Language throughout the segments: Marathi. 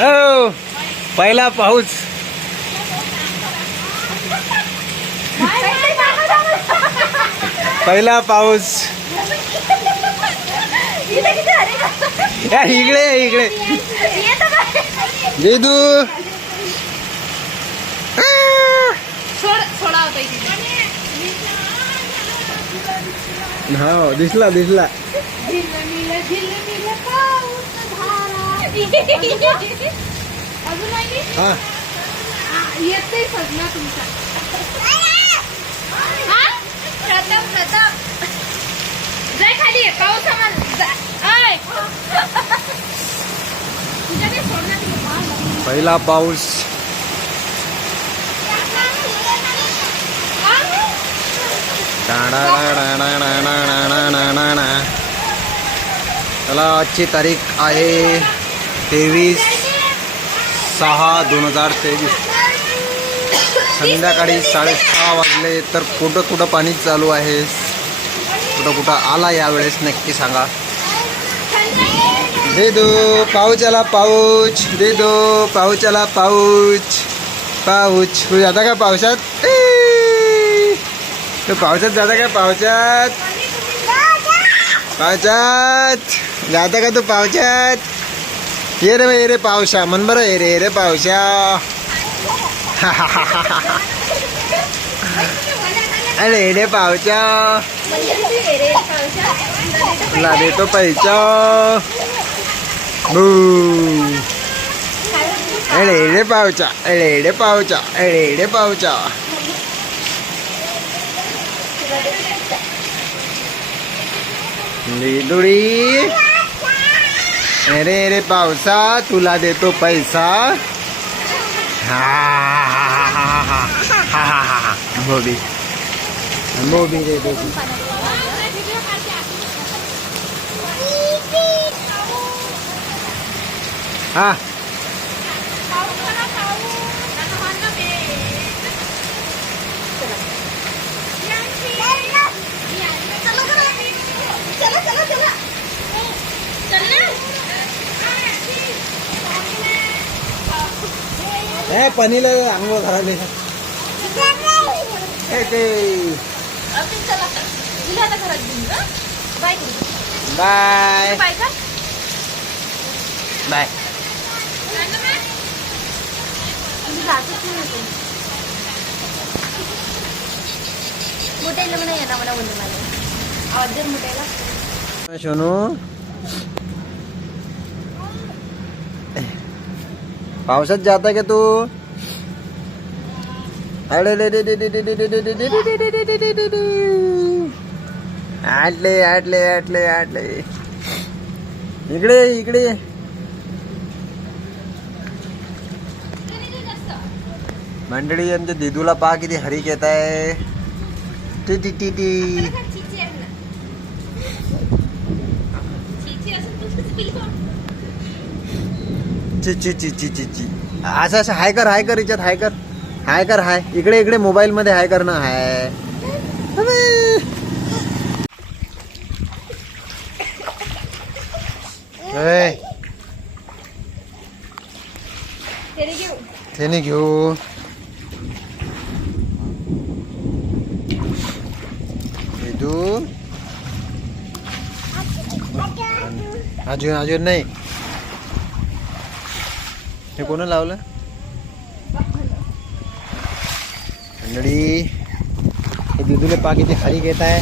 हो पहिला पाऊस. पहिला पाऊस. इकडे इकडे जेदू. हो दिसला दिसला. हा येते सजना तुमचा. प्रथम प्रथम जाय खाली पावसामध्ये. पहिला पाऊस. चला आजची तारीख आहे 23/6/2023. संध्याकाळी 6:30 वाजले. तर कुठं कुठं पाणी चालू आहे, कुठं कुठं आला यावेळेस नक्की सांगा. दे दो पाऊच आला पाऊच. दे दो पाऊच आला पाऊच. पाऊच तू जाता का पावसात? तू पावसात जाता का? पावसात पावसात जाता का तू? पावसात ये रे पावसा म्हण बरं. ये रे पावसा. अरे रे पावसा तुला देतो पैसा. अरे रे पावसा. अरे रे पावसा. अरे रे पावसा. दुडी. अरे रे पावसा तुला देतो पैसा. हा मोबी मोबी दे दो. हा पनीला अंघोळ घालायला. Bye bye. सोनू पावसात जाता का तू? अरे आटले आटले आटले आटले. इकडे इकडे. मंडळी आमच्या दिदूला पहा किती हरीक येत आहे. T T T T. ची ची ची ची ची ची. असं असं हाय कर. हाय कर याच्यात. हाय कर. हाय कर. हाय इकडे इकडे मोबाईल मध्ये हाय कर ना. हाय त्याने घेऊ. अजून अजून नाही. हे कोण लावलं? मंडळी हे दिदूले पाकी ते खाली घेत आहे.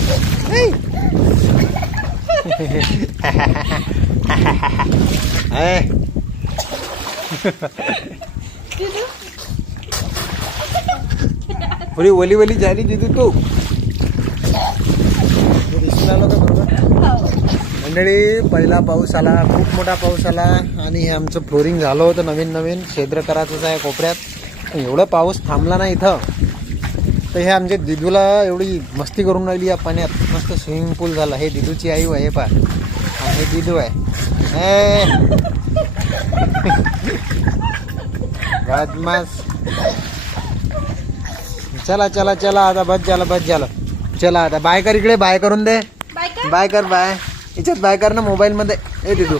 पुरी वली वली झाली दिदू तू. दिसून आलो का बरोबर? मंडळी पहिला पाऊस आला. खूप मोठा पाऊस आला. आणि हे आमचं फ्लोरिंग झालं होतं. नवीन नवीन छिद्र करायचंच आहे कोपऱ्यात. एवढा पाऊस थांबला ना इथं. तर हे आमच्या दिदूला एवढी मस्ती करून राहिली या पाण्यात. मस्त स्विमिंग पूल झाला. हे दिदूची आई आहे पा. हे दिदू आहे. बदमाश. चला चला चला आता बस झालं बस झालं. चला आता बाय कर. इकडे बाय करून दे. बाय कर. बाय याच्यात बाय कर ना मोबाईल मध्ये. ए दिदू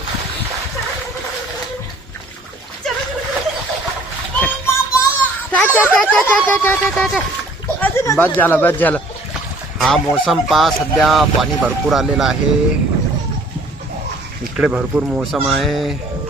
बस झालं. हा मोसम पहा, सध्या पाणी भरपूर आलेलं आहे. इकडे भरपूर मोसम आहे.